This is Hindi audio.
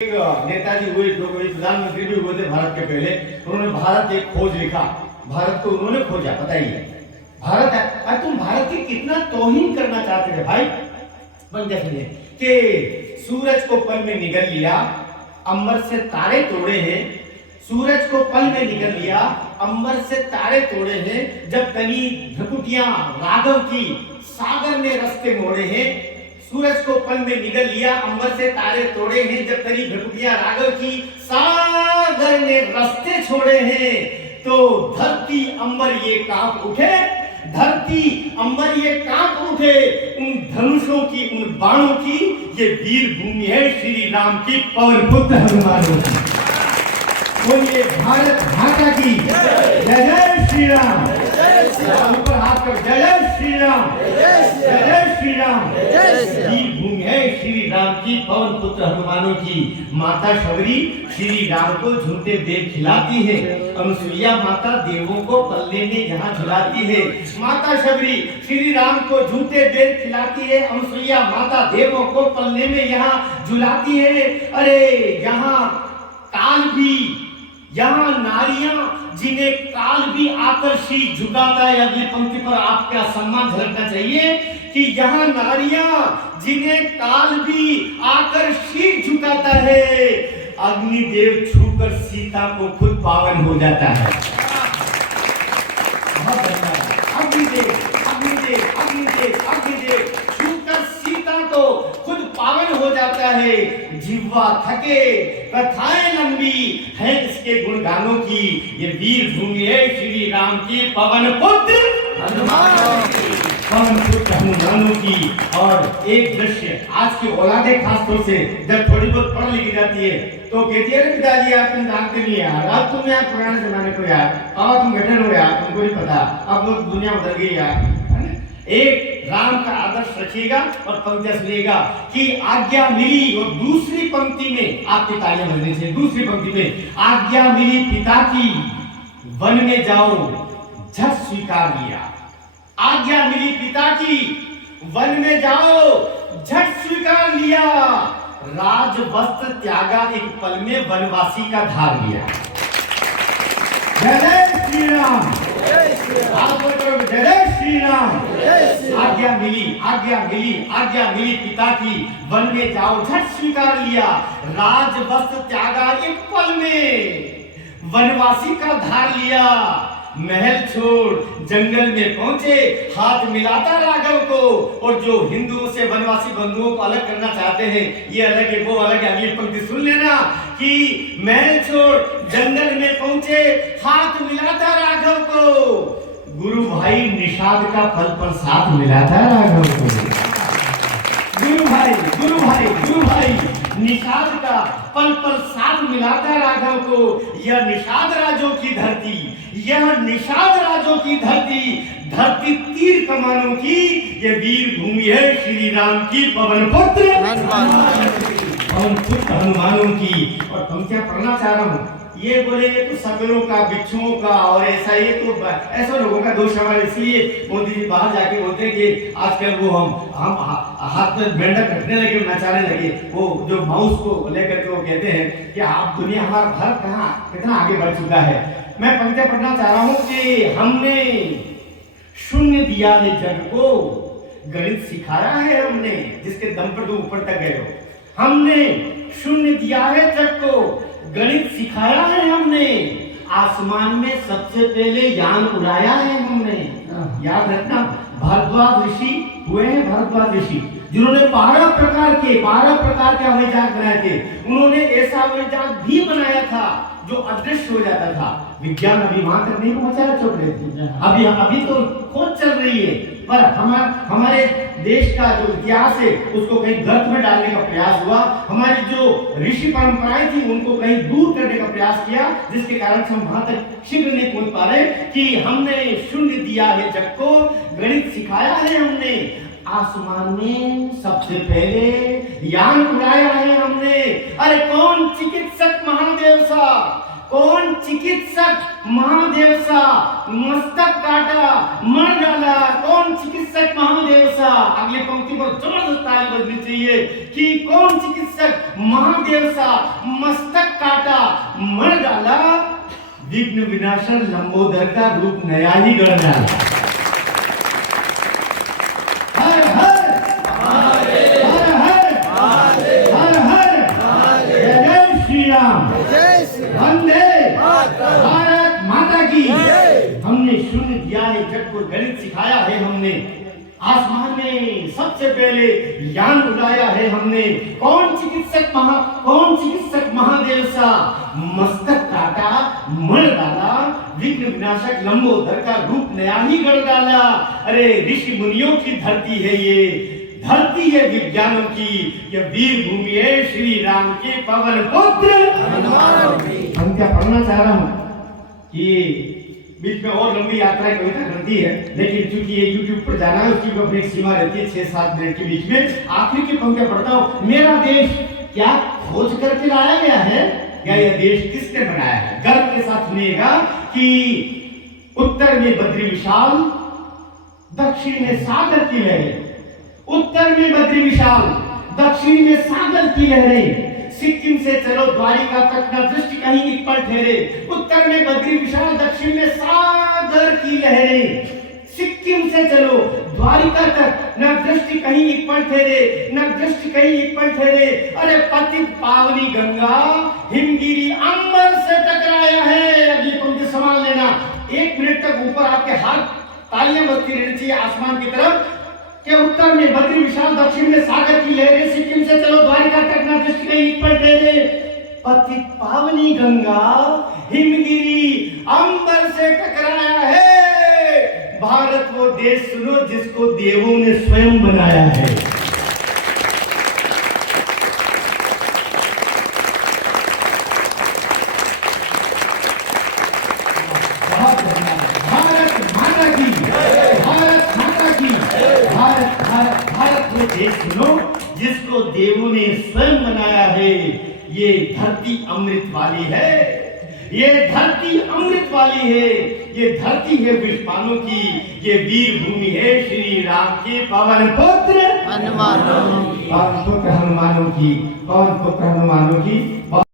नेताजी हुए जो कभी प्रधानमंत्री भी हुए थे भारत के पहले, उन्होंने भारत एक खोज लिखा। भारत को उन्होंने खोजा, बताइए भारत है। और तुम भारत की कितना तौहीन करना चाहते थे भाई। बंदे सुनिए कि सूरज को पल में निगल लिया, अंबर से तारे तोड़े हैं। सूरज को पल में निगल लिया, अंबर से तारे तोड़े हैं। जब तनी भ्रकुटियां राघव की, सागर ने रास्ते मोड़े हैं। सूरज को पल में निगल लिया, अंबर से तारे तोड़े हैं। जब तनी भ्रकुटियां राघव की, सागर ने रास्ते छोड़े हैं। तो धरती अंबर ये कांप उठे, धरती अंबर ये कांप उठे। उन धनुषों की, उन बाणों की, ये वीर भूमि है श्री राम की, पवन पुत्र हनुमानों की। बोलिए भारत माता की जय जय श्री राम। ऊपर हाथ कर जय जय श्री राम, जय जय श्री राम। वीर भूमि है श्री राम की, पवन पुत्र हनुमानों की। माता शबरी श्री राम को झूठे बेर खिलाती है। अनुसुईया माता देवों को पल्ले में यहाँ झुलाती है। माता शबरी श्री राम को झूठे बेर खिलाती है। अनुसुईया माता देवों को पल्ले में यहाँ झुलाती है। अरे यहाँ काल भी, यहाँ नारियां जिन्हें काल भी आकर शीश झुकाता है। अगली पंक्ति पर आपका सम्मान झलकना चाहिए कि यहाँ नारियां जिन्हें काल भी आकर शीश झुकाता है, अग्निदेव छूकर सीता को खुद पावन हो जाता है। अग्निदेव अग्निदेव अग्निदेव अग्निदेव छूकर सीता को खुद पावन हो जाता है। जिह्वा थके, कथाएं लंबी है इसके गुणगानों की। ये वीर भूमि है श्री राम की, पवन पुत्र हनुमानों की, पवन पुत्र हनुमानों की। और एक दृश्य आज की औलादे खासतौर से जब थोड़ी बहुत पढ़ लिखी जाती है तो कहती है पिताजी यार तुम जानते नहीं यार, अब तुम यार पुराने जमाने को यार, अब तुम बैठे हो यार, तुमको नहीं पता, अब लोग दुनिया बदल गई यार। एक राम का आदर्श रखिएगा और पंक्तियां सुनिएगा कि आज्ञा मिली। और दूसरी पंक्ति में आपकी तालियां बजनी चाहिए। दूसरी पंक्ति में आज्ञा मिली पिता की, वन में जाओ झट स्वीकार लिया। आज्ञा मिली पिता की, वन में जाओ झट स्वीकार लिया। राज वस्त्र त्यागा, एक पल में वनवासी का धार लिया। जय जय श्री राम, जय जय श्री राम। आज्ञा मिली, आज्ञा मिली, आज्ञा मिली पिता की, वन में जाओ झट स्वीकार लिया। राज वस्त्र त्यागा, एक पल में वनवासी का धार लिया। महल छोड़ जंगल में पहुंचे, हाथ मिलाता राघव को। और जो हिंदुओं से वनवासी बंधुओं को अलग करना चाहते हैं, ये अलग है वो अलग है। अगली पंक्ति सुन लेना कि महल छोड़ जंगल में पहुंचे, हाथ मिलाता राघव को। गुरु भाई निषाद का पल पर साथ मिलाता राघव को। गुरु भाई, गुरु भाई, गुरु भाई निषाद का पल पर साथ मिलाता राघव को। यह निषाद राजों की धरती, यह निषाद राजों की धरती, धरती तीर कमानों की। ये वीर भूमि है श्री राम की, पवन पुत्र पवन पुत्र हनुमानों की। और पंक्तियां पढ़ना चाह रहा हूँ। ये बोले ये तो सकलों का, बिच्छुओं का और ऐसा, ये तो ऐसे लोगों का दोष हमारे। इसलिए मोदी जी बाहर जाके बोलते हैं कि आजकल वो हम हाथ में मेंढक रखने लगे, नचाने लगे। वो जो माउस को लेकर के वो कहते हैं कि आप दुनिया, हमारा भारत कहाँ कितना आगे बढ़ चुका है। मैं पंक्तियां पढ़ना चाह रहा हूँ कि हमने शून्य दिया है जग को, गणित सिखाया है हमने, जिसके दम पर तुम ऊपर तक गए हो। हमने शून्य दिया है जग को, गणित सिखाया है हमने। आसमान में सबसे पहले यान उड़ाया है हमने। याद रखना, भारद्वाज ऋषि हुए हैं, भारद्वाज ऋषि जिन्होंने 12 प्रकार के हवाई जहाज बनाए थे। उन्होंने ऐसा हवाई जहाज भी बनाया था जो अदृश्य हो जाता था। विज्ञान अभी वहां तक नहीं पहुंचा चौकड़े थी, अभी तो खोज चल रही है। पर हमारे देश का जो इतिहास है उसको कहीं गर्त में डालने का प्रयास हुआ। हमारी जो ऋषि परंपराएं थी उनको कहीं दूर करने का प्रयास किया, जिसके कारण से हम वहां तक शीघ्र नहीं पहुंच पा रहे कि हमने शून्य दिया है जग को, गणित सिखाया है हमने। आसमान में सबसे पहले यान उड़ाया है हमने। अरे कौन चिकित्सक महादेव सा, कौन चिकित्सक महादेव सा मस्तक काटा मर डाला, कौन चिकित्सक महादेव सा, अगली पंक्ति पर जबरदस्त ताली बजनी चाहिए कि कौन चिकित्सक महादेव सा मस्तक काटा मर डाला, विघ्न विनाशक लंबोदर का रूप नया ही गढ़ डाला। हर हर हर हर हर हर जय श्री राम, वंदे भारत माता की। हमने शून्य दिया है, जग को गणित सिखाया है हमने, आसमान में सबसे पहले यान उड़ाया है हमने। कौन चिकित्सक महादेव सा मस्तक काटा मर डाला, विघ्न विनाशक लंबोदर का रूप नया ही गढ़ डाला। अरे ऋषि मुनियों की धरती है ये, धरती है विज्ञानों की, ये वीर भूमि है श्री राम के पवन पुत्र। हम क्या पढ़ना चाह रहा हूँ कि बीच में और लंबी यात्रा कविता करती है, लेकिन चूंकि ये YouTube पर जाना है उसकी अपनी एक सीमा रहती है 6-7 मिनट के बीच में। आखिरी की पंक्तियां पढ़ता हूँ। मेरा देश क्या खोज करके लाया गया है या यह देश किसने बनाया है? गर्व के साथ सुनिएगा कि उत्तर में बद्री विशाल, दक्षिण में सागर की लहरें, उत्तर में बद्री विशाल, दक्षिण में सागर की लहरें, सिक्किम से चलो द्वारिका तक न दृष्टि कहीं एक पल ठहरे, उत्तर में बद्री विशाल, दक्षिण में सागर की लहरें, सिक्किम से चलो द्वारिका तक न दृष्टि कहीं एक पल ठहरे, न दृष्टि कहीं एक पल ठहरे। अरे पतित पावनी गंगा हिमगिरी अंबर से टकराया है। अगली पंक्ति संभाल लेना, 1 मिनट तक ऊपर आपके हाथ तालियां बजती रहनी चाहिए आसमान की तरफ के उत्तर में बद्री विशाल, दक्षिण में सागर की लहरें, सिक्किम से चलो द्वारिका तक न दृष्टि कहीं एक पल ठहरे। पतित पावनी गंगा हिमगिरी अंबर से टकराया है। भारत वो देश सुनो जिसको देवों ने स्वयं बनाया है। भारत माता की, भारत माता की, भारत वो देश सुनो जिसको देवों ने स्वयं बनाया है। ये धरती अमृत वाली है, ये धरती अमृत वाली है, ये धरती है विश्वानों की, ये वीर भूमि है श्री राम के पवन पुत्र हनुमानों की, पवन पुत्र हनुमानों की, पवन पुत्र हनुमानों की।